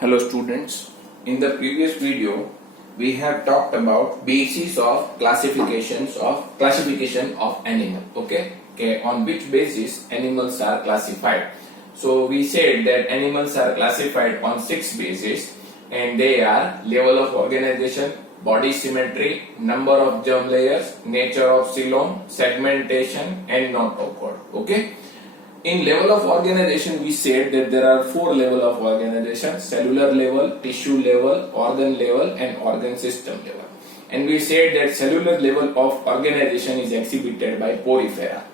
Hello students, in the previous video we have talked about basis of classification of animal. Okay, on which basis animals are classified. So we said that animals are classified on 6 bases, and they are level of organization, body symmetry, number of germ layers, nature of coelom, segmentation and notochord. Okay. In level of organization, we said that there are 4 level of organization: cellular level, tissue level, organ level and organ system level. And we said that cellular level of organization is exhibited by porifera.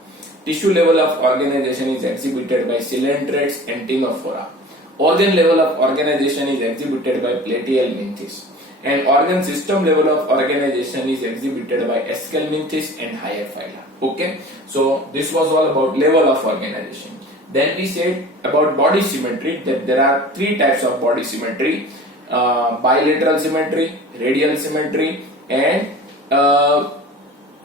Tissue level of organization is exhibited by coelentrates and ctenophora. Organ level of organization is exhibited by platyhelminthes. And organ system level of organization is exhibited by Aschelminthes and higher phyla. Okay, so this was all about level of organization. Then we said about body symmetry, that there are 3 types of body symmetry: bilateral symmetry, radial symmetry and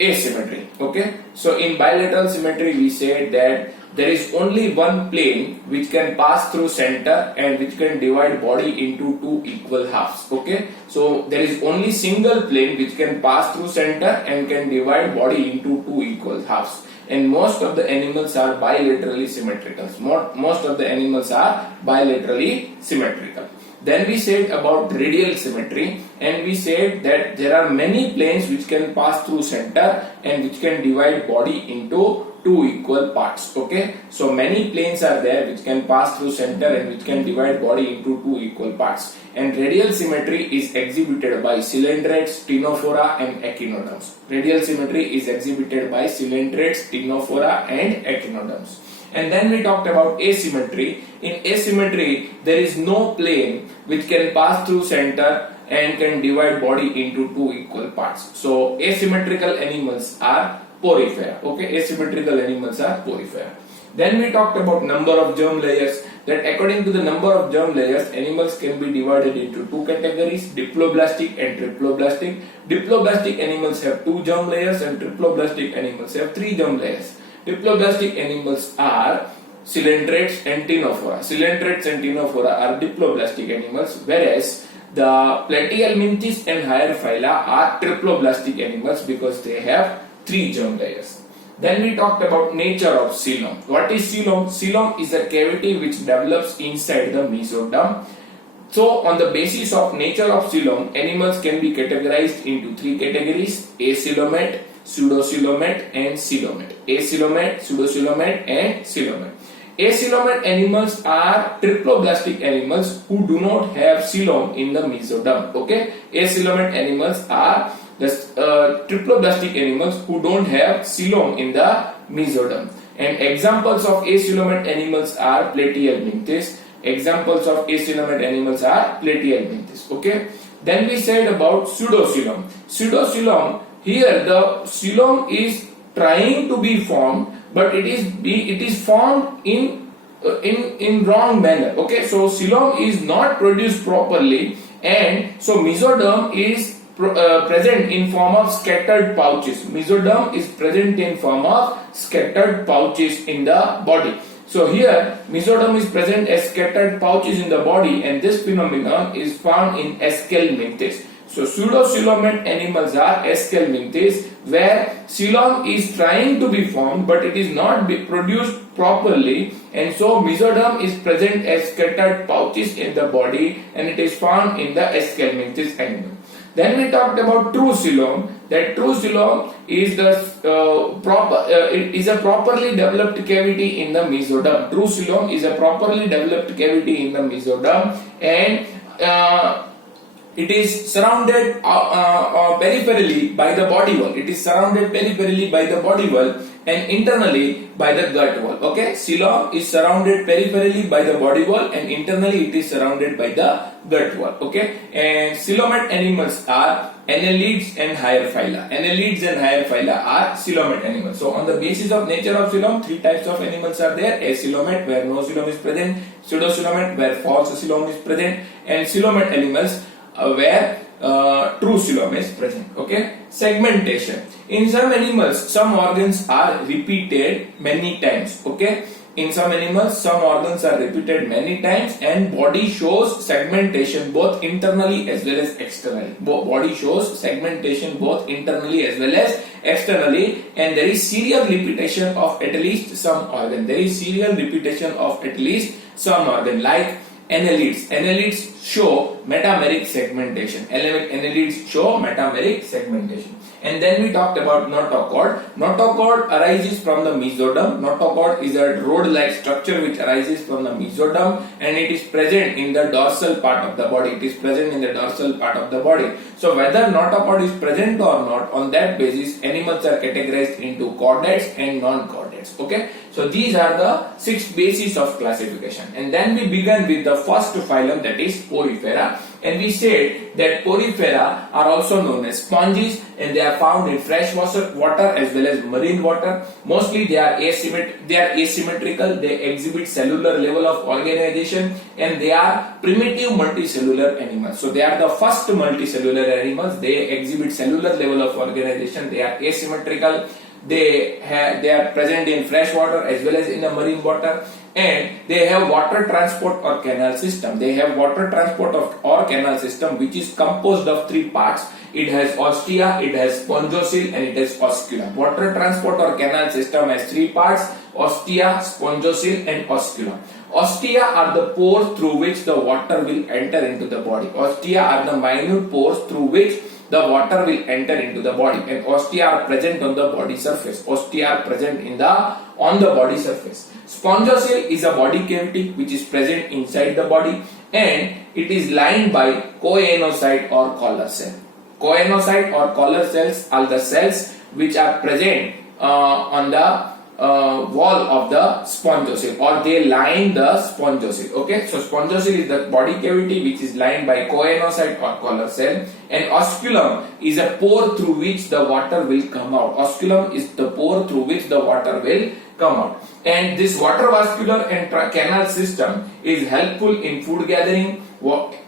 asymmetry. Okay, so in bilateral symmetry we said that there is only one plane which can pass through center and which can divide body into 2 equal halves. Okay, so there is only single plane which can pass through center and can divide body into 2 equal halves. And most of the animals are bilaterally symmetrical. Most of the animals are bilaterally symmetrical. Then we said about radial symmetry, and we said that there are many planes which can pass through center and which can divide body into 2 equal parts. Okay, so many planes are there which can pass through center and which can divide body into 2 equal parts. And radial symmetry is exhibited by coelentrates, ctenophora and echinoderms. Radial symmetry is exhibited by coelentrates, ctenophora and echinoderms. And then we talked about asymmetry. In asymmetry, there is no plane which can pass through center and can divide body into 2 equal parts. So asymmetrical animals are porifera. Okay, asymmetrical animals are porifera. Then we talked about number of germ layers, that according to the number of germ layers, animals can be divided into 2 categories: diploblastic and triploblastic. Diploblastic animals have 2 germ layers and triploblastic animals have 3 germ layers. Diploblastic animals are coelentrates and ctenophora. Coelentrates and ctenophora are diploblastic animals, whereas the platyhelminthes and higher phyla are triploblastic animals because they have 3 germ layers. Then we talked about nature of coelom. What is coelom? Coelom is a cavity which develops inside the mesoderm. So on the basis of nature of coelom, animals can be categorized into 3 categories: acoelomate, pseudocoelomate and coelomate. Acoelomate, pseudocoelomate and coelomate. Acoelomate animals are triploblastic animals who do not have coelom in the mesoderm. Okay, acoelomate animals are the triploblastic animals who don't have coelom in the mesoderm. And examples of acoelomate animals are platyhelminthes. Examples of acoelomate animals are platyhelminthes. Okay, then we said about pseudocoelom. Pseudocoelom, here the coelom is trying to be formed, but it is formed in wrong manner. Okay, so coelom is not produced properly, and so mesoderm is present in form of scattered pouches. Mesoderm is present in form of scattered pouches in the body. So here mesoderm is present as scattered pouches in the body, and this phenomenon is found in Aschelminthes. So pseudocoelomate animals are Aschelminthes, where coelom is trying to be formed but it is not produced properly, and so mesoderm is present as scattered pouches in the body, and it is found in the Aschelminthes animal. Then we talked about true coelom, that true coelom is a properly developed cavity in the mesoderm. True coelom is a properly developed cavity in the mesoderm, and it is surrounded peripherally by the body wall. It is surrounded peripherally by the body wall and internally by the gut wall. Okay, coelom is surrounded peripherally by the body wall and internally it is surrounded by the gut wall. Okay, and coelomate animals are annelids and higher phyla. Annelids and higher phyla are coelomate animals. So on the basis of nature of coelom, 3 types of animals are there: acoelomate, where no coelom is present; pseudocoelomate, where false coelom is present; and coelomate animals where true coelom is present. Okay, segmentation. In some animals, some organs are repeated many times. Okay, In some animals, some organs are repeated many times, and body shows segmentation both internally as well as externally. Body shows segmentation both internally as well as externally, and there is serial repetition of at least some organ. There is serial repetition of at least some organ, like annelids. Annelids show metameric segmentation. Annelids show metameric segmentation. And then we talked about notochord. Notochord arises from the mesoderm. Notochord is a rod-like structure which arises from the mesoderm, and it is present in the dorsal part of the body. It is present in the dorsal part of the body. So whether notochord is present or not, on that basis animals are categorized into chordates and non-chordates. Okay, so these are the 6 bases of classification. And then we began with the first phylum, that is Porifera. And we said that Porifera are also known as sponges, and they are found in fresh water as well as marine water. Mostly they are asymmetrical, they exhibit cellular level of organization, and they are primitive multicellular animals. So they are the first multicellular animals. They exhibit cellular level of organization, they are asymmetrical, they are present in fresh water as well as in the marine water, and they have water transport or canal system. They have water transport or canal system which is composed of 3 parts. It has ostia, it has spongocele, and it has osculum. Water transport or canal system has 3 parts: ostia, spongocele, and osculum. Ostia are the pores through which the water will enter into the body. Ostia are the minute pores through which the water will enter into the body, and ostia are present on the body surface. Ostia are present on the body surface. Spongocele is a body cavity which is present inside the body, and it is lined by choanocyte or collar cell. Choanocyte or collar cells are the cells which are present on the wall of the spongocele, or they line the spongocele. Okay, so spongocele is the body cavity which is lined by choanocyte or collar cell, and osculum is a pore through which the water will come out. Osculum is the pore through which the water will come out, and this water vascular and canal system is helpful in food gathering,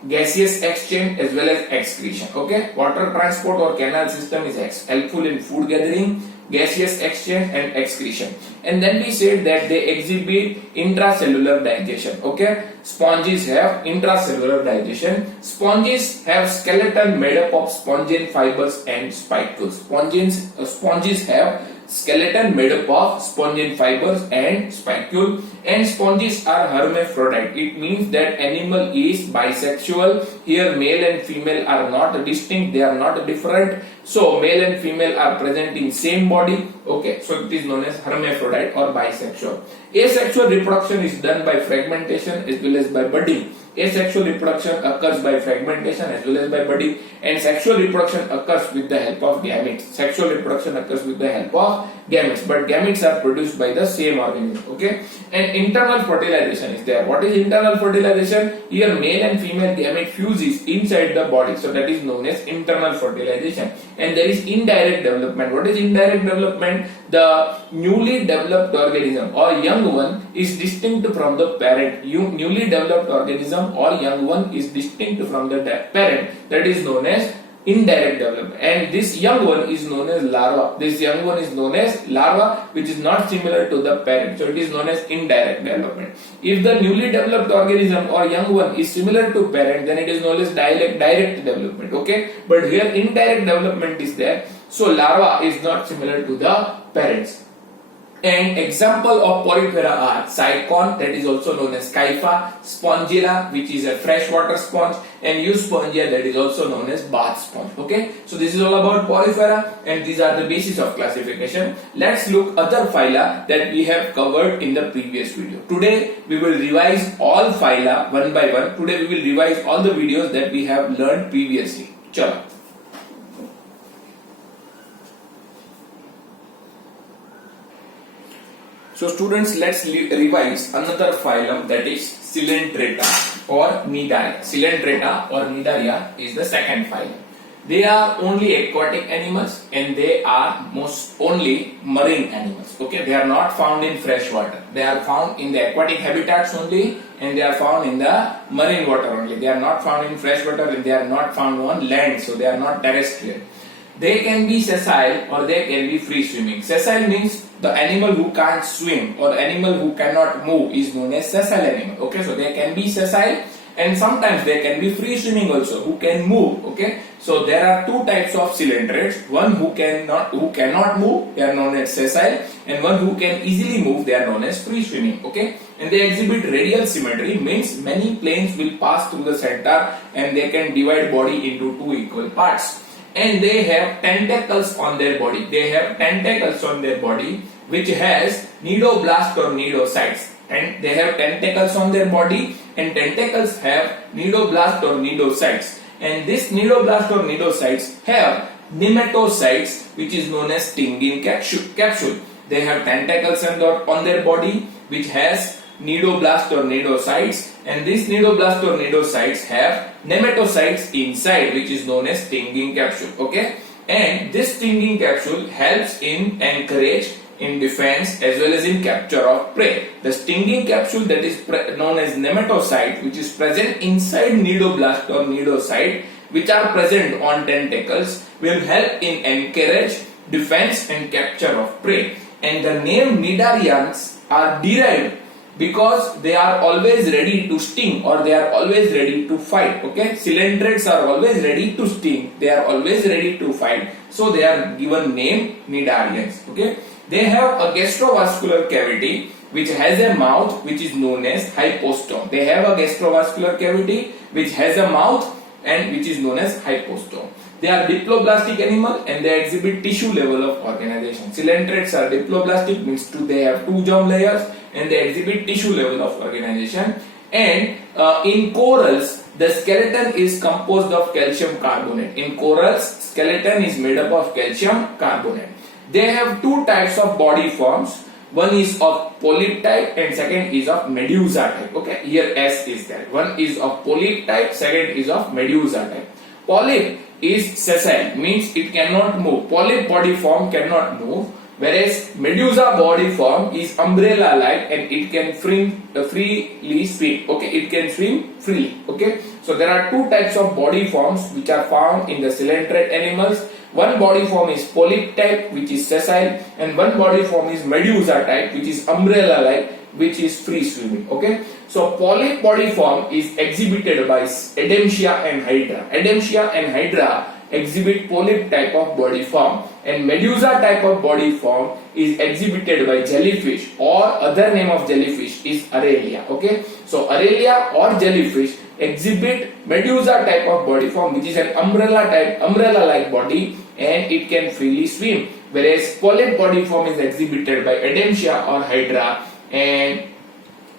gaseous exchange as well as excretion. Okay, water transport or canal system is helpful in food gathering, gaseous exchange and excretion. And then we said that they exhibit intracellular digestion. Okay, sponges have intracellular digestion. Sponges have skeleton made up of spongin fibers and spicules. Sponges have skeleton made up of spongin fibers and spicule, and sponges are hermaphrodite. It means that animal is bisexual. Here male and female are not distinct, they are not different. So male and female are present in same body. Okay, so it is known as hermaphrodite or bisexual. Asexual reproduction is done by fragmentation as well as by budding. Asexual reproduction occurs by fragmentation as well as by budding, and sexual reproduction occurs with the help of gametes. Sexual reproduction occurs with the help of gametes, but gametes are produced by the same organism. Okay, and internal fertilization is there. What is internal fertilization? Here male and female gamete fuses inside the body, so that is known as internal fertilization. And there is indirect development. What is indirect development? The newly developed organism or young one is distinct from the parent. Newly developed organism or young one is distinct from the parent. That is known as indirect development, and this young one is known as larva. This young one is known as larva, which is not similar to the parent, so it is known as indirect development. If the newly developed organism or young one is similar to parent, then it is known as direct development. Okay, but here indirect development is there, so larva is not similar to the parents. And example of Porifera are Cycon, that is also known as Scypha, Spongilla, which is a freshwater sponge, and Euspongia, that is also known as bath sponge. Okay, so this is all about Porifera, and these are the basis of classification. Let's look other phyla that we have covered in the previous video. Today we will revise all phyla one by one. Today we will revise all the videos that we have learned previously. Chalo. So students, let's revise another phylum, that is Coelenterata or Cnidaria. Coelenterata or Cnidaria is the second phylum. They are only aquatic animals, and they are most only marine animals. Okay, they are not found in fresh water. They are found in the aquatic habitats only, and they are found in the marine water only. They are not found in fresh water, and they are not found on land, so they are not terrestrial. They can be sessile or they can be free swimming. Sessile means the animal who can't swim or animal who cannot move is known as sessile animal. Okay, so they can be sessile and sometimes they can be free swimming also, who can move. Okay, so there are two types of coelentrates, one who cannot move, they are known as sessile, and one who can easily move, they are known as free swimming. Okay, and they exhibit radial symmetry, means many planes will pass through the center and they can divide body into two equal parts. And they have tentacles on their body. They have tentacles on their body which has nidoblast or nidocytes. And they have tentacles on their body, and tentacles have nidoblast or nidocytes. And this nidoblast or nidocytes have nematocytes, which is known as stinging capsule. They have tentacles on their body which has nidoblast or nidocytes, and these nidoblast or nidocytes have nematocytes inside, which is known as stinging capsule. Okay, and this stinging capsule helps in anchorage, in defense, as well as in capture of prey. The stinging capsule that is known as nematocyte, which is present inside nidoblast or nidocyte, which are present on tentacles, will help in anchorage, defense, and capture of prey. And the name cnidarians are derived because they are always ready to sting, or they are always ready to fight. Okay, coelentrates are always ready to sting, they are always ready to fight, so they are given name cnidarians. Okay, they have a gastrovascular cavity which has a mouth which is known as hypostome. They have a gastrovascular cavity which has a mouth and which is known as hypostome. They are diploblastic animal and they exhibit tissue level of organization. Coelentrates are diploblastic, means they have two germ layers and they exhibit tissue level of organization. And in corals, the skeleton is composed of calcium carbonate. In corals, skeleton is made up of calcium carbonate. They have two types of body forms. One is of polyp type and second is of medusa type. Okay, here S is there. One is of polyp type, second is of medusa type. Polyp is sessile, means it cannot move. Polyp body form cannot move, whereas medusa body form is umbrella like and it can freely swim. Okay, it can swim freely. Okay, so there are two types of body forms which are found in the coelentrate animals. One body form is polyp type, which is sessile, and one body form is medusa type, which is umbrella like, which is free swimming. Okay, so polyp body form is exhibited by Adamsia and Hydra. Adamsia and Hydra exhibit polyp type of body form, and medusa type of body form is exhibited by jellyfish, or other name of jellyfish is Aurelia. Okay, so Aurelia or jellyfish exhibit medusa type of body form, which is an umbrella like body, and it can freely swim, whereas polyp body form is exhibited by Adamsia or Hydra and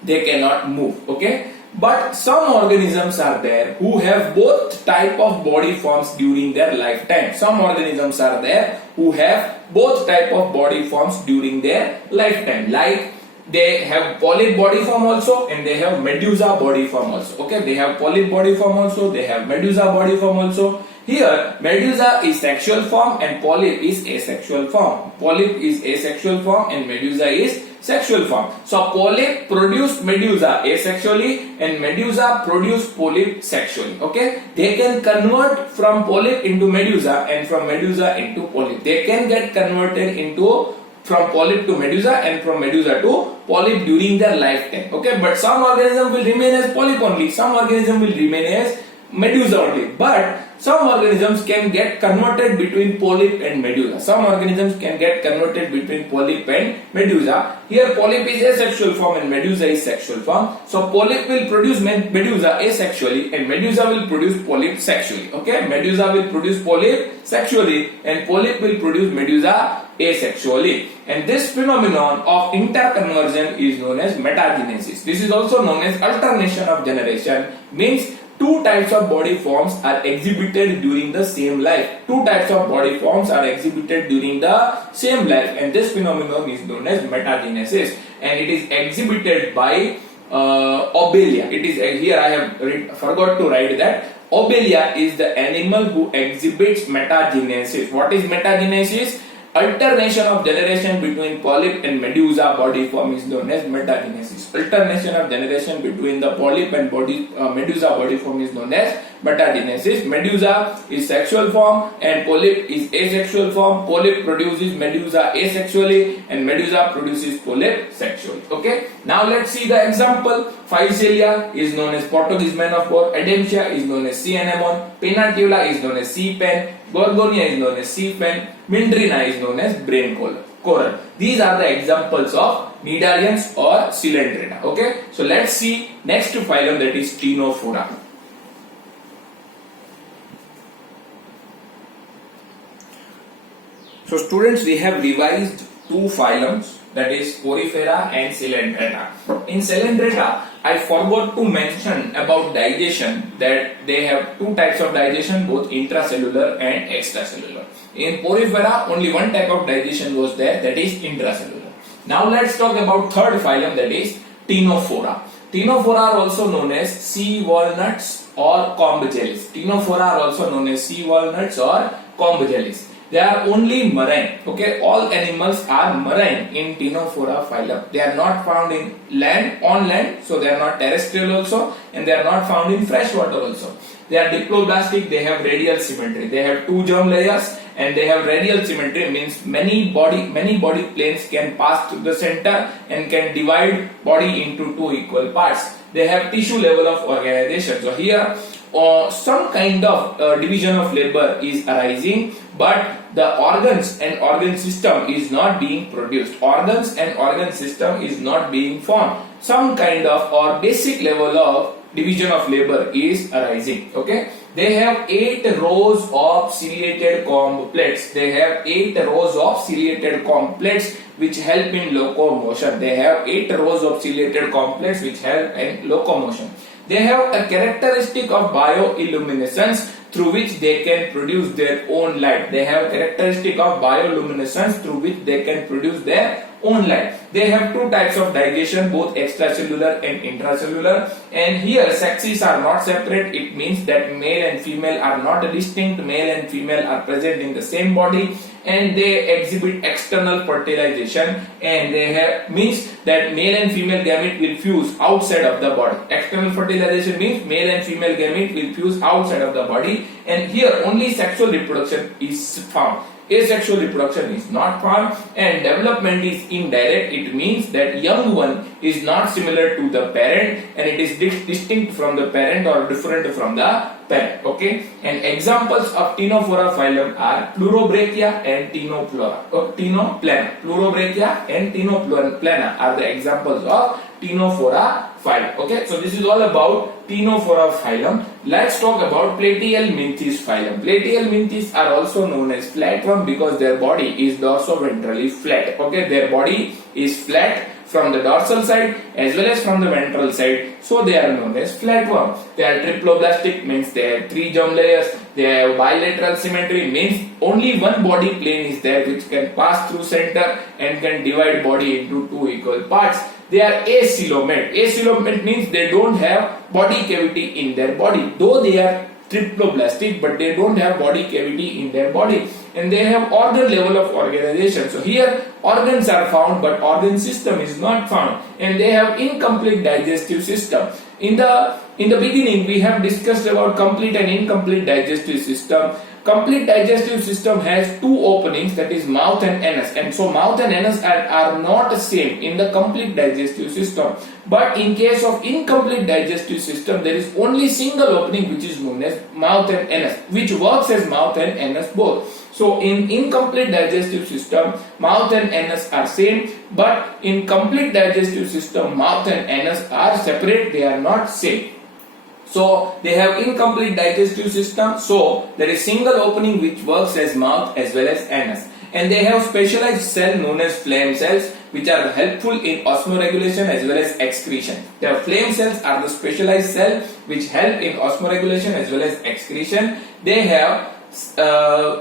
they cannot move. Okay, but some organisms are there who have both type of body forms during their lifetime. Some organisms are there who have both type of body forms during their lifetime, like they have polyp body form also and they have medusa body form also. Okay, they have polyp body form also, they have medusa body form also. Here medusa is sexual form and polyp is asexual form. Polyp is asexual form and medusa is sexual form. So polyp produce medusa asexually and medusa produce polyp sexually. Okay, they can convert from polyp into medusa and from medusa into polyp. They can get converted into from polyp to medusa and from medusa to polyp during their lifetime. Okay, but some organism will remain as polyp only, some organism will remain as medusa only, but some organisms can get converted between polyp and medusa. Some organisms can get converted between polyp and medusa. Here polyp is asexual form and medusa is sexual form. So polyp will produce medusa asexually and medusa will produce polyp sexually. Okay, medusa will produce polyp sexually and polyp will produce medusa asexually. And this phenomenon of interconversion is known as metagenesis. This is also known as alternation of generation, means two types of body forms are exhibited during the same life. Two types of body forms are exhibited during the same life, and this phenomenon is known as metagenesis, and it is exhibited by Obelia. It is here I have forgot to write that Obelia is the animal who exhibits metagenesis. What is metagenesis? Alternation of generation between polyp and medusa body form is known as metagenesis. Alternation of generation between the polyp and medusa body form is known as metagenesis. Medusa is sexual form and polyp is asexual form. Polyp produces medusa asexually and medusa produces polyp sexually. Okay. Now let's see the example. Physalia is known as Portuguese man of war. Adamsia is known as sea anemone. Penatula is known as sea pen. Gorgonia is known as sea pen. Mindrina is known as brain coral. These are the examples of Cnidarians or Coelentera. Okay. So let's see next phylum, that is Ctenophora. So students, we have revised two phylums, that is Porifera and Coelenterata. In Coelenterata, I forgot to mention about digestion, that they have two types of digestion, both intracellular and extracellular. In Porifera, only one type of digestion was there, that is intracellular. Now let's talk about third phylum, that is Ctenophora. Ctenophora are also known as sea walnuts or comb jellies. Ctenophora are also known as sea walnuts or comb jellies. They are only marine. Okay, all animals are marine in Ctenophora phylum. They are not found in on land, so they are not terrestrial also, and they are not found in freshwater also. They are diploblastic. They have radial symmetry. They have two germ layers, and they have radial symmetry. Means many body planes can pass through the center and can divide body into two equal parts. They have tissue level of organization. So here, some kind of division of labor is arising, but the organs and organ system is not being produced. Organs and organ system is not being formed. Some kind of or basic level of division of labor is arising. Okay, they have 8 rows of ciliated comb plates. They have 8 rows of ciliated comb plates which help in locomotion. They have 8 rows of ciliated comb plates which help in locomotion. They have a characteristic of bioluminescence through which they can produce their own light. They have a characteristic of bioluminescence through which they can produce their own light. They have two types of digestion, both extracellular and intracellular. And here sexes are not separate. It means that male and female are not distinct. Male and female are present in the same body, and they exhibit external fertilization, and they have means that male and female gamete will fuse outside of the body. External fertilization means male and female gamete will fuse outside of the body, and here only sexual reproduction is found. Asexual reproduction is not found, and development is indirect. It means that young one is not similar to the parent, and it is distinct from the parent or different from the parent. Okay, and examples of Ctenophora phylum are Pleurobrachia and Ctenoplana. Pleurobrachia and Ctenoplana are the examples of Ctenophora phylum. Okay, so this is all about Ctenophora phylum. Let's talk about Platyhelminthes phylum. Platyhelminthes are also known as flatworm because their body is dorsoventrally flat. Okay, their body is flat from the dorsal side as well as from the ventral side, so they are known as flatworm. They are triploblastic, means they have 3 germ layers. They have bilateral symmetry, means only one body plane is there which can pass through center and can divide body into 2 equal parts. They are acoelomate. Acoelomate means they don't have body cavity in their body, though they are triploblastic, but they don't have body cavity in their body, and they have organ level of organization. So here organs are found, but organ system is not found, and they have incomplete digestive system. In the beginning, we have discussed about complete and incomplete digestive system. Complete digestive system has 2 openings, that is mouth and anus, and so mouth and anus are not the same in the complete digestive system. But in case of incomplete digestive system, there is only single opening which is known as mouth and anus, which works as mouth and anus both. So in incomplete digestive system, mouth and anus are same, but in complete digestive system, mouth and anus are separate, they are not same. So they have incomplete digestive system, so there is single opening which works as mouth as well as anus. And they have specialized cell known as flame cells which are helpful in osmoregulation as well as excretion. The flame cells are the specialized cell which help in osmoregulation as well as excretion. They have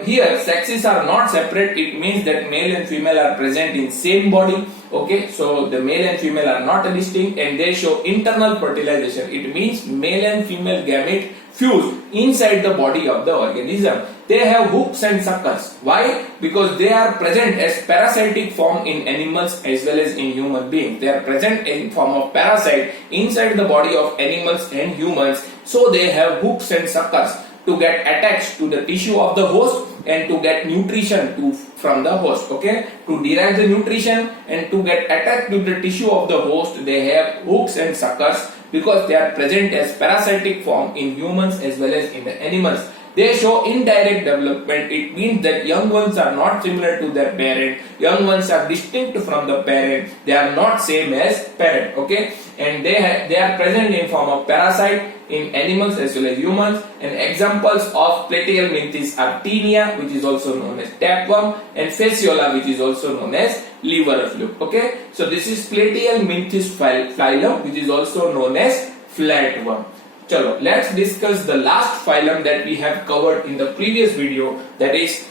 here sexes are not separate. It means that male and female are present in same body. Okay, so the male and female are not distinct, and they show internal fertilization. It means male and female gamete fused inside the body of the organism. They have hooks and suckers. Why? Because they are present as parasitic form in animals as well as in human beings. They are present in form of parasite inside the body of animals and humans. So they have hooks and suckers to get attached to the tissue of the host and to get nutrition from the host. Okay, to derive the nutrition and to get attached to the tissue of the host, they have hooks and suckers because they are present as parasitic form in humans as well as in the animals. They show indirect development. It means that young ones are not similar to their parent. Young ones are distinct from the parent. They are not same as parent. Okay, and they are present in form of parasite in animals as well as humans. And examples of platyhelminthes are Taenia, which is also known as tapeworm, and Fasciola, which is also known as liver fluke. Okay, so this is platyhelminthes phylum, which is also known as flatworm. Chalo, let's discuss the last phylum that we have covered in the previous video, that is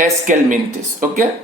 Aschelminthes. Okay.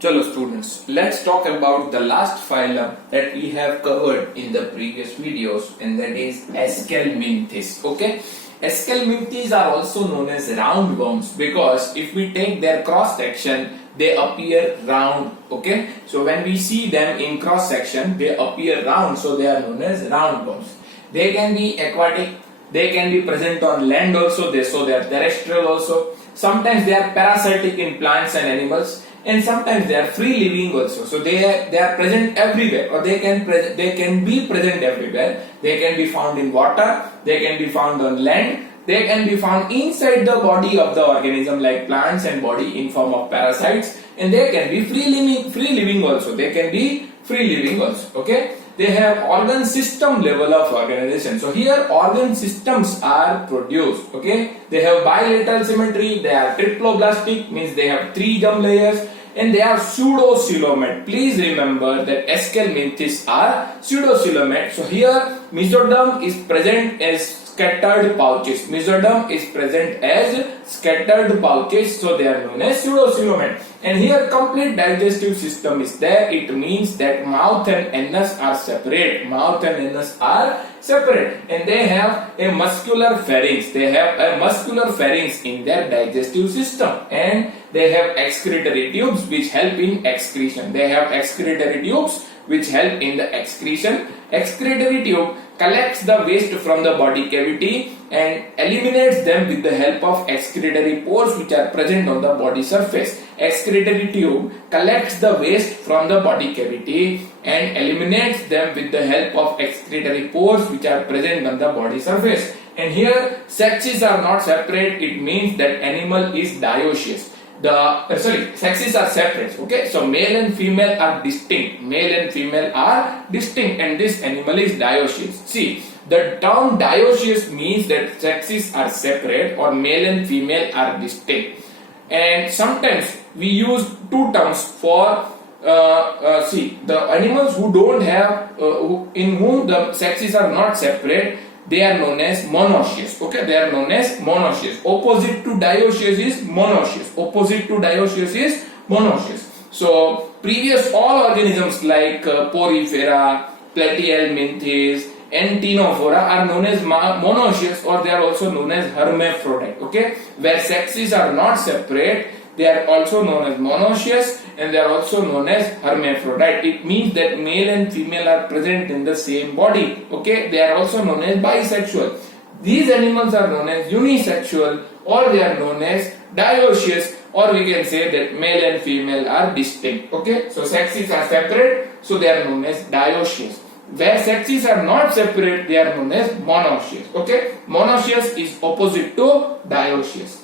Chalo students, let's talk about the last phylum that we have covered in the previous videos, and that is Aschelminthes. Okay. Aschelminthes are also known as roundworms because if we take their cross section, they appear round. Okay, so when we see them in cross section, they appear round, so they are known as roundworms. They can be aquatic, they can be present on land also, so they are terrestrial also. Sometimes they are parasitic in plants and animals, and sometimes they are free living also. So they are present everywhere, or they can be present everywhere. They can be found in water, they can be found on land, they can be found inside the body of the organism like plants and body in form of parasites, and they can be free living also. They can be free living also. Okay, they have organ system level of organization. So here organ systems are produced. Okay, they have bilateral symmetry, they are triploblastic, means they have 3 germ layers, and they are pseudocoelomate. Please remember that Aschelminthes are pseudocoelomate. So here mesoderm is present as scattered pouches. Mesoderm is present as scattered pouches, so they are known as pseudocoelomate. And here complete digestive system is there. It means that mouth and anus are separate. Mouth and anus are separate, and they have a muscular pharynx. They have a muscular pharynx in their digestive system, and they have excretory tubes which help in excretion. They have excretory tubes which help in the excretion. Excretory tube collects the waste from the body cavity and eliminates them with the help of excretory pores which are present on the body surface. Excretory tube collects the waste from the body cavity and eliminates them with the help of excretory pores which are present on the body surface. And here sexes are not separate. It means that animal is dioecious. Sexes are separate. Okay, so male and female are distinct. Male and female are distinct, and this animal is dioecious. See, the term dioecious means that sexes are separate or male and female are distinct. And sometimes we use 2 terms for the animals who don't have in whom the sexes are not separate. They are known as monoecious. Okay, they are known as monoecious. Opposite to dioecious is monoecious. Opposite to dioecious is monoecious. So previous all organisms like Porifera, Platyhelminthes, and Ctenophora are known as monoecious, or they are also known as hermaphrodite. Okay, where sexes are not separate, they are also known as monoecious, and they are also known as hermaphrodite. It means that male and female are present in the same body. Okay, they are also known as bisexual. These animals are known as unisexual, or they are known as dioecious, or we can say that male and female are distinct. Okay, so sexes are separate, so they are known as dioecious. Where sexes are not separate, they are known as monoecious. Okay, monoecious is opposite to dioecious.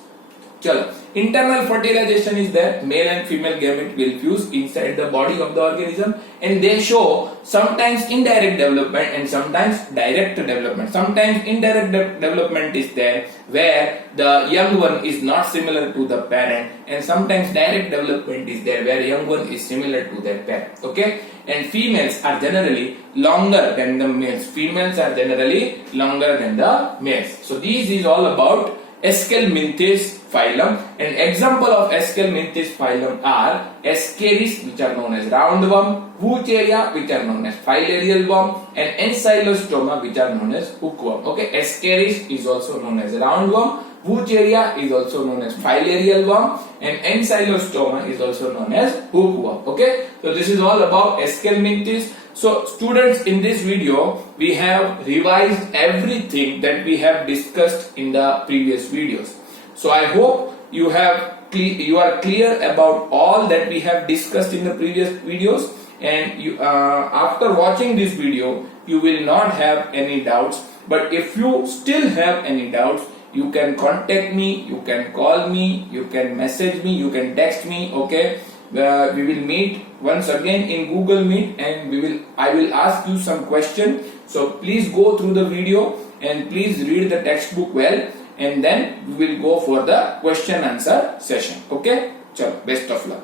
Chalo. Internal fertilization is there. Male and female gamete will fuse inside the body of the organism, and they show sometimes indirect development and sometimes direct development. Sometimes indirect development is there where the young one is not similar to the parent, and sometimes direct development is there where young one is similar to their parent. Okay, and females are generally longer than the males. Females are generally longer than the males. So this is all about Aschelminthes phylum, and example of Aschelminthes phylum are Ascaris, which are known as roundworm, Wucheria, which are known as filarial worm, and Ancylostoma, which are known as hookworm. Okay, Ascaris is also known as roundworm, Wucheria is also known as filarial worm, and Ancylostoma is also known as hookworm. Okay, so this is all about Aschelminthes. So students, in this video we have revised everything that we have discussed in the previous videos. So I hope you are clear about all that we have discussed in the previous videos, and after watching this video you will not have any doubts. But if you still have any doubts, you can contact me, you can call me, you can message me, you can text me. Okay, we will meet once again in Google Meet, and I will ask you some question. So please go through the video and please read the textbook well, and then we will go for the question answer session. Okay, chalo, best of luck.